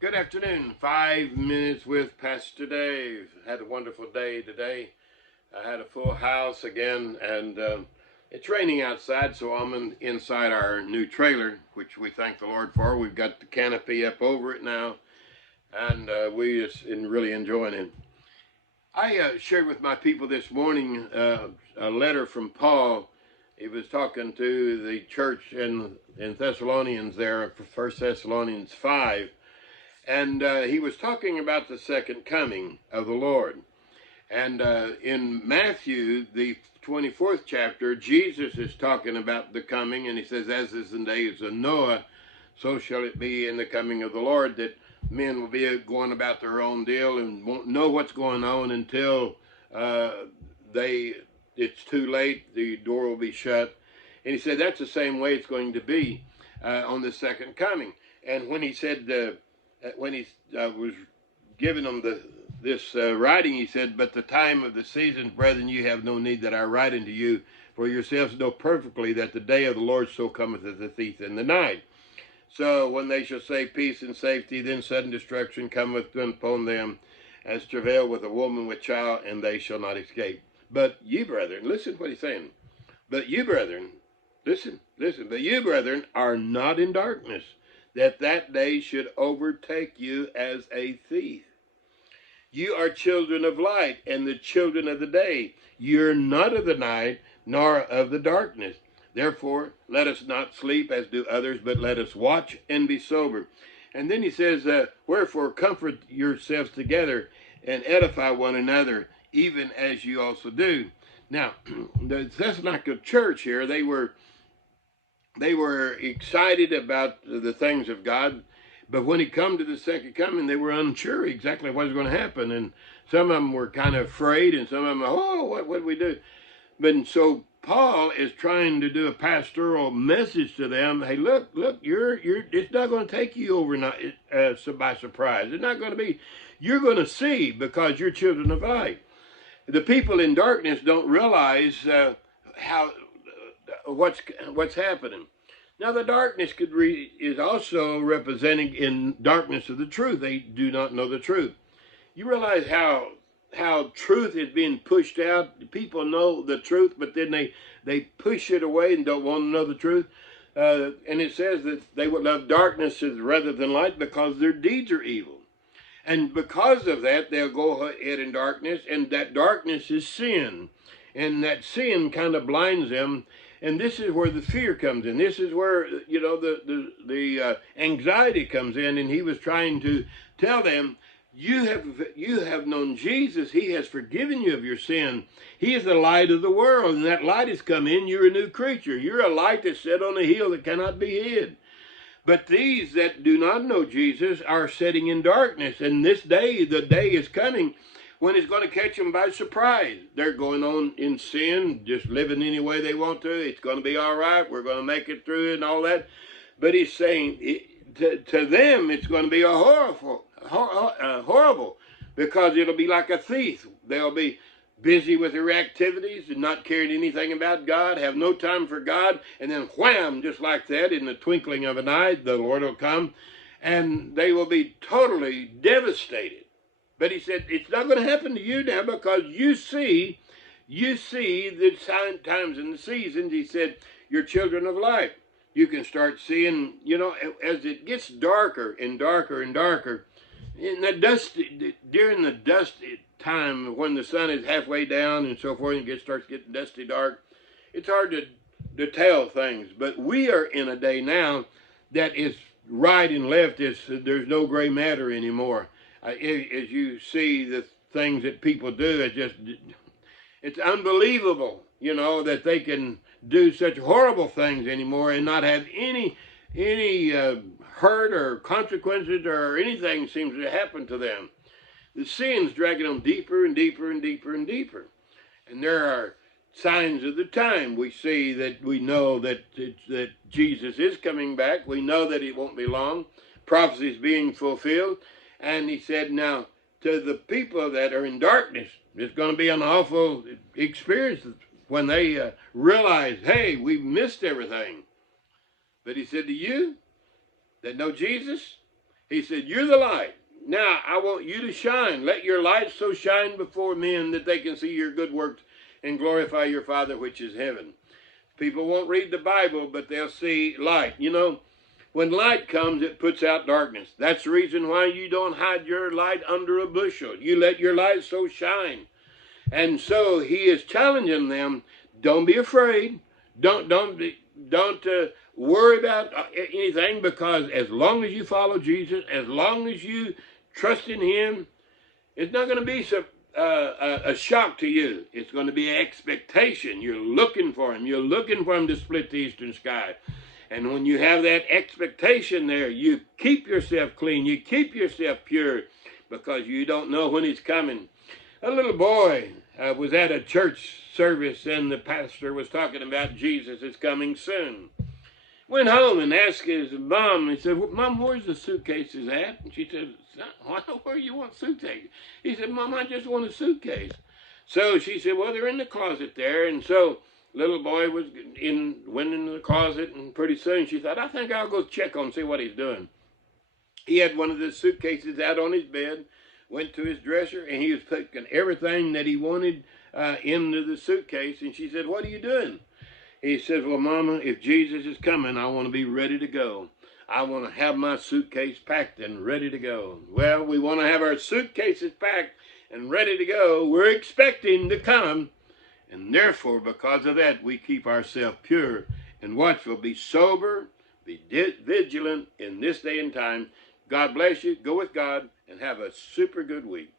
Good afternoon. 5 minutes with Pastor Dave. Had a wonderful day today. I had a full house again, and it's raining outside, so I'm inside our new trailer, which we thank the Lord for. We've got the canopy up over it now, and we just really enjoying it. I shared with my people this morning a letter from Paul. He was talking to the church in Thessalonians there, 1 Thessalonians 5. And he was talking about the second coming of the Lord. And in Matthew, the 24th chapter, Jesus is talking about the coming, and he says, as is in the days of Noah, so shall it be in the coming of the Lord, that men will be going about their own deal and won't know what's going on until it's too late, the door will be shut. And he said that's the same way it's going to be on the second coming. And when he said, when he was giving them this writing, he said, but the time of the season, brethren, you have no need that I write unto you, for yourselves know perfectly that the day of the Lord so cometh as a thief in the night. So when they shall say peace and safety, then sudden destruction cometh upon them, as travail with a woman with child, and they shall not escape. But ye, brethren, listen to what he's saying. But you, brethren, listen, but you, brethren, are not in darkness, that day should overtake you as a thief. You are children of light and the children of the day. You're not of the night, nor of the darkness. Therefore, let us not sleep as do others, but let us watch and be sober. And then he says, wherefore comfort yourselves together and edify one another, even as you also do. Now, the Thessalonica church here, they were excited about the things of God, but when it come to the second coming, they were unsure exactly what was going to happen, and some of them were kind of afraid, and some of them, what do we do? But so Paul is trying to do a pastoral message to them. Hey, look, it's not going to take you overnight by surprise. It's not going to be. You're going to see because you're children of light. The people in darkness don't realize what's happening. Now the darkness is also representing in darkness of the truth. They do not know the truth. You realize how truth is being pushed out. People know the truth, but then they push it away and don't want to know the truth. And it says that they would love darkness rather than light because their deeds are evil. And because of that, they'll go ahead in darkness, and that darkness is sin. And that sin kind of blinds them. And this is where the fear comes in. This is where, the anxiety comes in. And he was trying to tell them, you have known Jesus. He has forgiven you of your sin. He is the light of the world. And that light has come in. You're a new creature. You're a light that's set on a hill that cannot be hid. But these that do not know Jesus are sitting in darkness. And this day, the day is coming when it's going to catch them by surprise. They're going on in sin, just living any way they want to. It's going to be all right. We're going to make it through and all that. But he's saying to them, it's going to be horrible, because it'll be like a thief. They'll be busy with their activities and not caring anything about God, have no time for God, and then wham, just like that, in the twinkling of an eye, the Lord will come, and they will be totally devastated. But he said, it's not going to happen to you now, because you see the times and the seasons. He said, you're children of light. You can start seeing, as it gets darker and darker and darker, in the during the dusty time when the sun is halfway down and so forth, and it starts getting dusty dark, it's hard to tell things. But we are in a day now that is right and left. There's no gray matter anymore. As you see the things that people do, it's unbelievable, that they can do such horrible things anymore and not have any hurt or consequences or anything seems to happen to them. The sin's dragging them deeper and deeper and deeper and deeper. And there are signs of the time. We see that we know that Jesus is coming back. We know that it won't be long. Prophecy is being fulfilled. And he said, now, to the people that are in darkness, it's going to be an awful experience when they realize, hey, we've missed everything. But he said to you that know Jesus, He said, you're the light. Now I want you to shine. Let your light so shine before men that they can see your good works and glorify your Father which is heaven. People won't read the Bible, but they'll see light. You know, when light comes, it puts out darkness. That's the reason why you don't hide your light under a bushel. You let your light so shine. And so he is challenging them, don't be afraid. Don't worry about anything, because as long as you follow Jesus, as long as you trust in him, it's not going to be a shock to you. It's going to be an expectation. You're looking for him. You're looking for him to split the eastern sky. And when you have that expectation there, you keep yourself clean. You keep yourself pure, because you don't know when he's coming. A little boy was at a church service, and the pastor was talking about Jesus is coming soon. Went home and asked his mom. He said, well, Mom, where's the suitcases at? And she said, where do you want suitcases? He said, Mom, I just want a suitcase. So she said, well, they're in the closet there. And so little boy went into the closet, and pretty soon she thought, I think I'll go check on, see what he's doing. He had one of the suitcases out on his bed, went to his dresser, and he was putting everything that he wanted into the suitcase. And she said, what are you doing? He said, well, Mama, if Jesus is coming, I want to be ready to go. I want to have my suitcase packed and ready to go. Well, we want to have our suitcases packed and ready to go. We're expecting to come. And therefore, because of that, we keep ourselves pure and watchful. Be sober, be vigilant in this day and time. God bless you. Go with God and have a super good week.